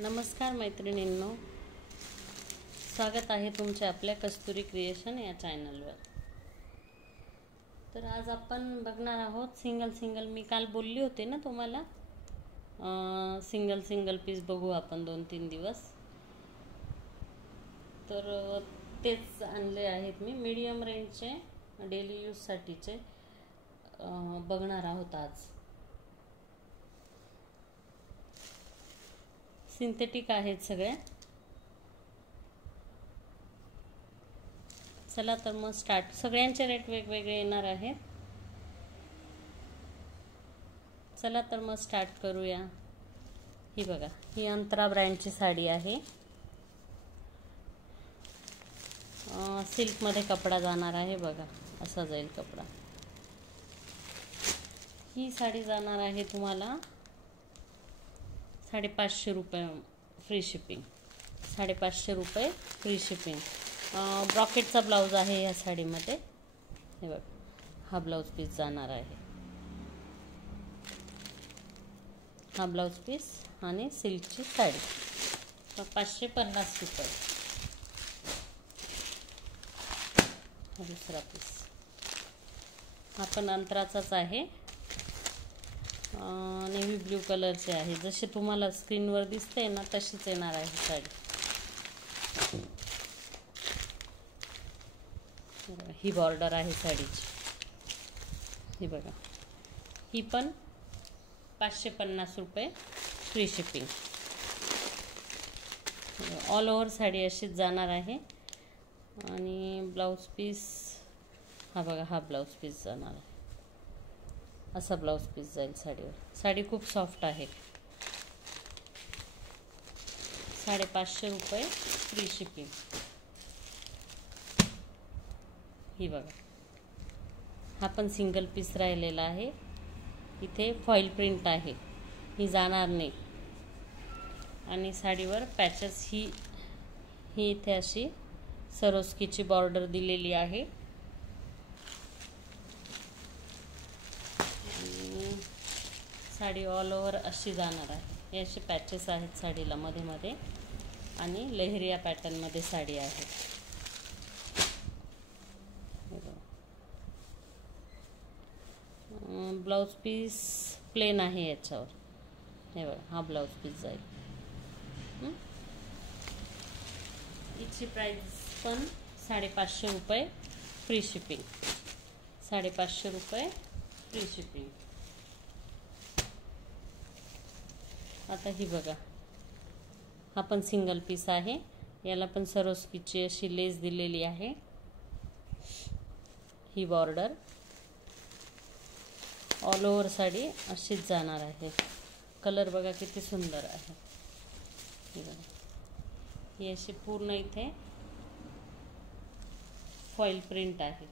नमस्कार मैत्रिणींनो, स्वागत आहे तुमचे आपल्या कस्तुरी क्रिएशन या चॅनलवर। तर आज आपण बघणार आहोत सिंगल मी काल बोलली होते ना तुम्हाला, सिंगल पीस बघू आपण 2-3 दिवस। तर तेच आणले आहेत मी, मीडियम रेंजचे डेली यूजसाठीचे बघणार आहोत आज। सिंथेटिक आहेत सगळे। चला तर मग स्टार्ट। सगळ्यांचे रेट वेगवेगळे येणार आहेत। चला तर मग स्टार्ट करूया। ही बघा, ही अंतरा ब्रँडची साडी आहे। सिल्कमध्ये कपडा जाणार आहे बघा, असा जाईल कपडा। ही साडी जाणार आहे तुम्हाला 550 रुपये फ्री शिपिंग। 550 रुपये फ्री शिपिंग। ब्रॉकेटचा ब्लाउज आहे या साडीमध्ये। हे बघ, हा ब्लाउज पीस जाणार आहे। हा ब्लाउज पीस आणि सिल्कची साडी 550 रुपये। हा दुसरा पीस, हा पण अंतराचाच आहे। नेव्ही ब्ल्यू कलरचे आहे, जसे तुम्हाला स्क्रीनवर दिसते ना तशीच येणार आहे साडी। ही बॉर्डर आहे साडीची। ही बघा, ही पण 550 रुपये free shipping. All over sari अशीच जाणार आहे। आणि ब्लाउज पीस हा बघा, हा ब्लाउज पीस जाणार आहे। असा ब्लाउज पीस जाईल साडीवर। साडी खूप सॉफ्ट आहे। 550 रुपये फ्री शिपिंग। ही बघा, हा पण सिंगल पीस राहिलेला आहे। इथे फॉईल प्रिंट आहे, ही जाणार नाही। आणि साडीवर पॅचेस ही इथे अशी सरोस्कीची बॉर्डर दिलेली आहे। साडी ऑल ओव्हर अशी जाणार आहे। हे असे पॅचेस आहेत साडीला मध्ये आणि लहरिया पॅटर्न मध्ये साडी आहे। ब्लाउज पीस प्लेन आहे याच्यावर। हे बघा, हा ब्लाउज पीस जाईल। याची प्राइस पण 550 रुपये फ्री शिपिंग। 550 रुपये फ्री शिपिंग। आता ही बघा, हा पण सिंगल पीस आहे। याला पण सरोस्कीची अशी लेस दिलेली आहे। ही बॉर्डर ऑल ओव्हर साडी अशीच जाणार आहे। कलर बघा किती सुंदर आहे। ही बघा, ही अशी पूर्ण इथे फॉईल प्रिंट आहे।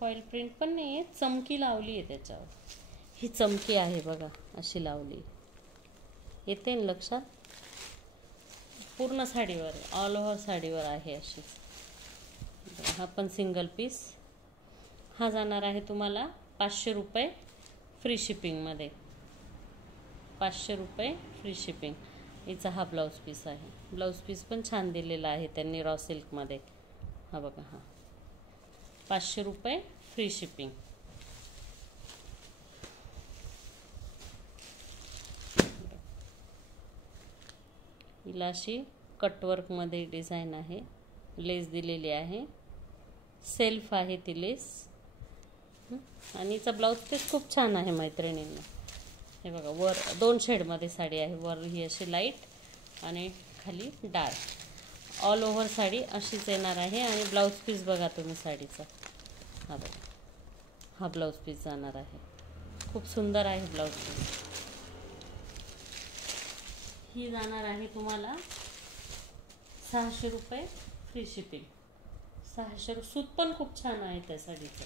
फॉईल प्रिंट पण नाही आहे, चमकी लावली आहे त्याच्यावर। ही चमकी आहे बघा, अशी लावली येते ना लक्षात। पूर्ण साडीवर, ऑल ओव्हर साडीवर आहे अशीच। हा पण सिंगल पीस। हा जाणार आहे तुम्हाला 500 रुपये फ्री शिपिंगमध्ये। 500 रुपये फ्री शिपिंग। हिचा हा ब्लाउज पीस आहे। ब्लाउज पीस पण छान दिलेला आहे त्यांनी रॉ सिल्कमध्ये। हा बघा, हा 500 रुपये फ्री शिपिंग। हिला अशी कटवर्कमध्ये डिझाईन आहे, लेस दिलेली आहे। सेल्फ आहे ती लेस। आणि हिचा ब्लाउज पीस खूप छान आहे मैत्रिणींना। हे बघा, वर 2 शेडमध्ये साडी आहे। वर ही अशी लाईट आणि खाली डार्क। ऑल ओव्हर साडी अशीच येणार आहे। आणि ब्लाउज पीस बघा तुम्ही साडीचा। हा बघा, हा ब्लाउज पीस जाणार आहे। खूप सुंदर आहे ब्लाउज पीस। ही जाणार आहे तुम्हाला 600 रुपये फ्री शिपिंग। 600। सूत पण खूप छान आहे त्या साडीचं।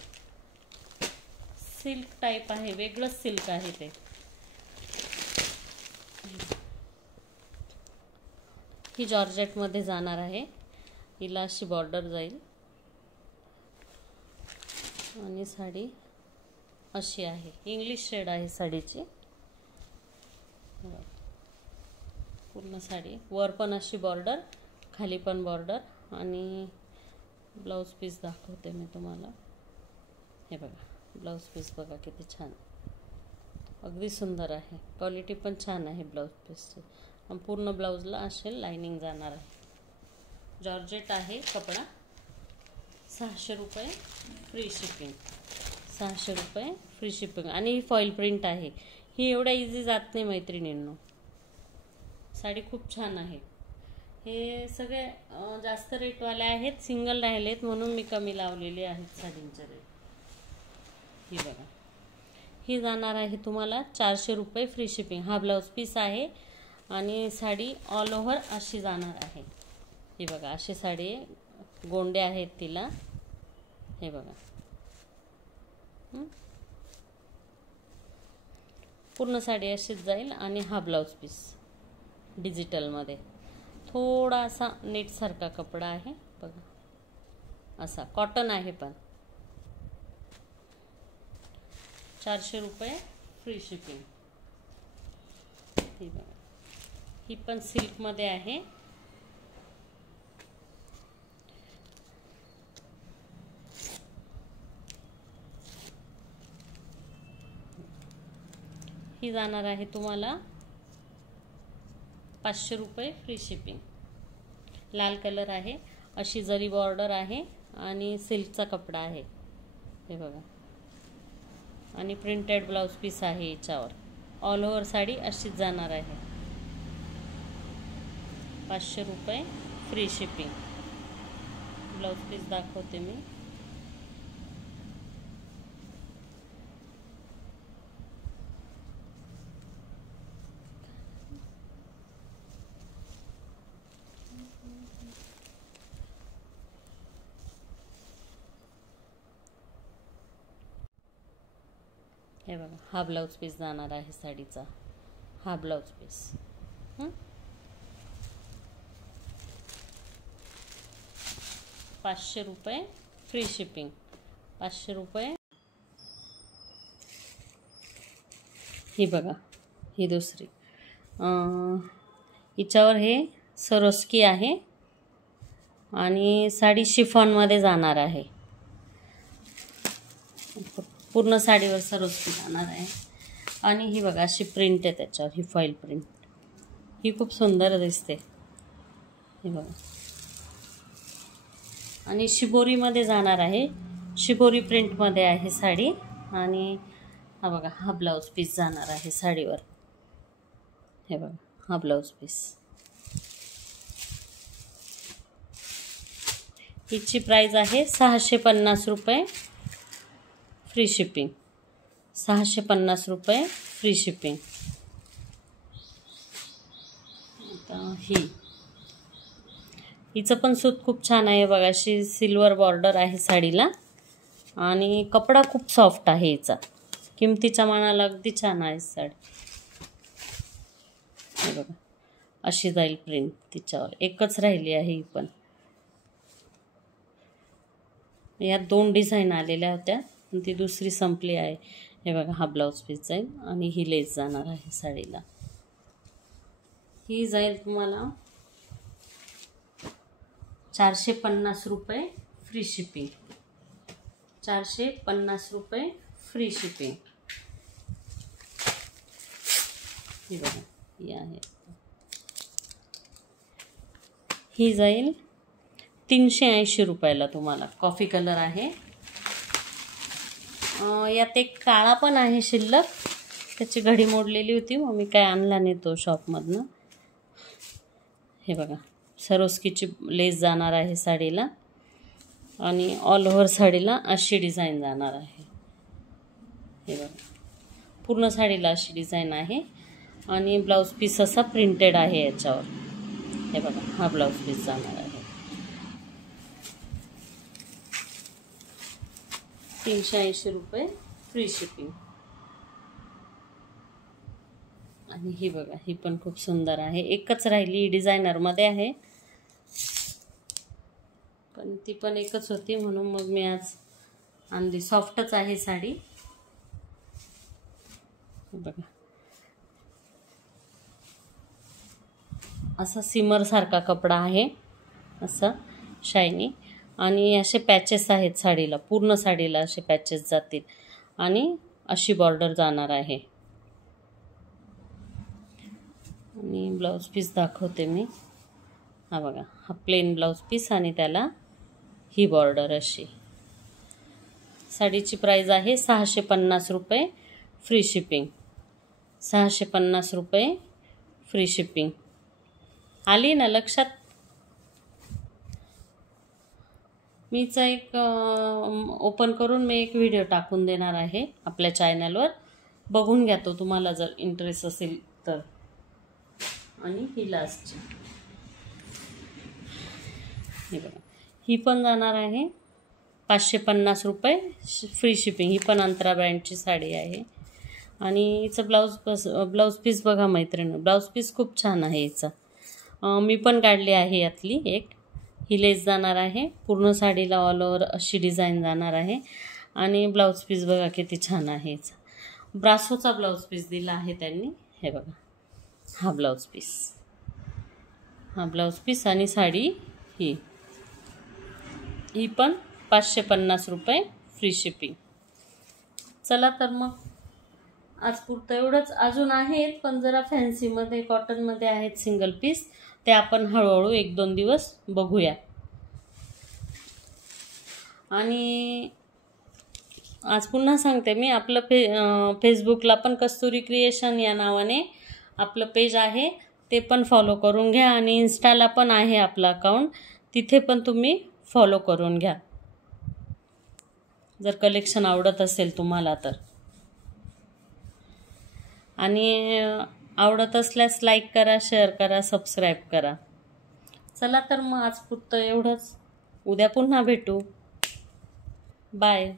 सिल्क टाईप आहे, वेगळंच सिल्क आहे ते। ही जॉर्जेटमध्ये जाणार आहे। हिला अशी बॉर्डर जाईल आणि साडी अशी आहे। इंग्लिश शेड आहे साडीची। पूर्ण साडी वर पण अशी बॉर्डर, खाली पण बॉर्डर. आणि ब्लाऊज पीस दाखवते मी तुम्हाला. हे बघा ब्लाऊज पीस बघा किती छान, अगदी सुंदर आहे. क्वालिटी पण छान आहे ब्लाऊज पीसची. आणि पूर्ण ब्लाऊजला असे लाइनिंग जाणार आहे. जॉर्जेट आहे कपडा. 600 रुपये फ्री शिपिंग. 600 रुपये फ्री शिपिंग. आणि ही फॉईल प्रिंट आहे. ही एवढ्या इझी जात नाही मैत्रिणींनो. साडी खूप छान आहे. हे सगळे जास्त रेटवाले आहेत, सिंगल राहिलेत म्हणून मी कमी लावलेले आहेत साडींचे रेट. ही बघा, ही जाणार आहे तुम्हाला 400 रुपये फ्री शिपिंग. हा ब्लाऊज पीस आहे आणि साडी ऑल ओव्हर अशी जाणार आहे. ही बघा अशी साडी, गोंडे आहेत तिला. हे बघा पूर्ण साडी अशीच जाईल. आणि हा ब्लाऊज पीस डिजिटलमध्ये, थोडासा नेटसारखा कपडा आहे बघा, असा कॉटन आहे पण. 400 रुपये फ्री शिपिंग. ही बघा, ही पण सिल्कमध्ये आहे. ही जाणार आहे तुम्हाला 500 रुपये फ्री शिपिंग. लाल कलर आहे, अशी जरी बॉर्डर आहे आणि सिल्कचा कपडा आहे. हे बघा, आणि प्रिंटेड ब्लाऊज पीस आहे याच्यावर. ऑल ओव्हर साडी अशीच जाणार आहे. 500 रुपये फ्री शिपिंग. ब्लाऊज पीस दाखवते मी. हे बघा, हा ब्लाऊज पीस जाणार आहे साडीचा. हा ब्लाऊज पीस 500 रुपये फ्री शिपिंग. 500 रुपये. ही बघा, ही दुसरी. हिच्यावर हे सरोस्की आहे आणि साडी शिफॉनमध्ये जाणार आहे. पूर्ण साडीवर सरोस्की जाणार आहे. आणि ही बघा अशी प्रिंट आहे त्याच्यावर, ही फॉईल प्रिंट. ही खूप सुंदर दिसते. हे बघा, आणि शिबोरीमध्ये जाणार आहे. शिबोरी प्रिंटमध्ये आहे साडी. आणि हा बघा, हा ब्लाऊज पीस जाणार आहे साडीवर. हे बघा, हा ब्लाऊज पीस. हिची प्राइस आहे 650 रुपये फ्री शिपिंग. 650 रुपये फ्री शिपिंग. आता हिचं पण सूत खूप छान आहे बघा, अशी सिल्वर बॉर्डर आहे साडीला. आणि कपडा खूप सॉफ्ट आहे हिचा. किमतीच्या मानाला अगदी छान आहे साडी. हे बघा, अशी जाईल प्रिंट तिच्यावर. एकच राहिली आहे ही पण. यात 2 डिझाईन आलेल्या होत्या, पण ती दुसरी संपली आहे. हे बघा, हा ब्लाऊज पीस जाईल आणि ही लेस जाणार आहे साडीला. ही जाईल तुम्हाला 450 रुपये फ्री शिपिंग. 450 रुपये फ्री शिपिंग. ही बघा, ही आहे. ही जाईल 380 रुपयाला तुम्हाला. कॉफी कलर आहे. यात एक काळा पण आहे शिल्लक, त्याची घडी मोडलेली होती मग मी काय आणला नाही तो शॉपमधनं. हे बघा, सरोस्कीची लेस जाणार आहे साडीला. आणि ऑल ओव्हर साडीला अशी डिझाईन जाणार आहे. हे बघा, पूर्ण साडीला अशी डिझाईन आहे. आणि ब्लाऊज पीस असा प्रिंटेड आहे याच्यावर. हे बघा, हा ब्लाऊज पीस जाणार आहे. 380 रुपये फ्री शिपिंग. आणि ही बघा, ही पण खूप सुंदर आहे. एकच राहिली, डिझायनरमध्ये आहे, पण ती पण एकच होती म्हणून मग मी आज आणली. सॉफ्टच आहे साडी. बघा, असा सिमरसारखा कपडा आहे, असा शायनी, आणि असे पॅचेस आहेत साडीला, पूर्ण साडीला असे पॅचेस जातील आणि अशी बॉर्डर जाणार आहे. आणि ब्लाऊज पीस दाखवते मी. हा बघा, हा प्लेन ब्लाऊज पीस आणि त्याला ही बॉर्डर अशी. साडीची प्राइस आहे 650 रुपये, फ्री शिपिंग. 650 रुपये फ्री शिपिंग. आली ना लक्षात? मीच एक ओपन करून मी एक व्हिडिओ टाकून देणार आहे आपल्या चॅनलवर, बघून घ्या तो तुम्हाला जर इंटरेस्ट असेल तर. आणि ही लास्टची, ही बघा, ही पण जाणार आहे 550 रुपये फ्री शिपिंग. ही पण अंतरा ब्रँडची साडी आहे. आणि हिचं ब्लाऊज पीस बघा मैत्रिणी, ब्लाऊज पीस खूप छान आहे हिचं. मी पण काढली आहे यातली एक. ही लेस जाणार आहे, पूर्ण साडीला ऑल ओव्हर अशी डिझाईन जाणार आहे. आणि ब्लाऊज पीस बघा किती छान आहे हिचा. ब्रासोचा ब्लाऊज पीस दिला आहे त्यांनी. हे बघा, हा ब्लाऊज पीस, हा ब्लाऊज पीस आणि साडी ही पण 550 रुपये फ्री शिपिंग. चला तर मग आज पुरतं एवढंच. अजून आहेत पण जरा फॅन्सीमध्ये, कॉटनमध्ये आहेत सिंगल पीस, ते आपण हळूहळू 1-2 दिवस बघूया. आणि आज पुन्हा सांगते मी, आपलं फेसबुकला पण कस्तुरी क्रिएशन या नावाने आपलं पेज आहे, ते पण फॉलो करून घ्या. आणि इन्स्टाला पण आहे आपलं अकाउंट, तिथे पण तुम्ही फॉलो करून घ्या जर कलेक्शन आवडत असेल तुम्हाला तर. आणि आवडत असल्यास लाईक करा, शेअर करा, सबस्क्राईब करा. चला तर मग आज पुरतं एवढंच. उद्या पुन्हा भेटू. बाय.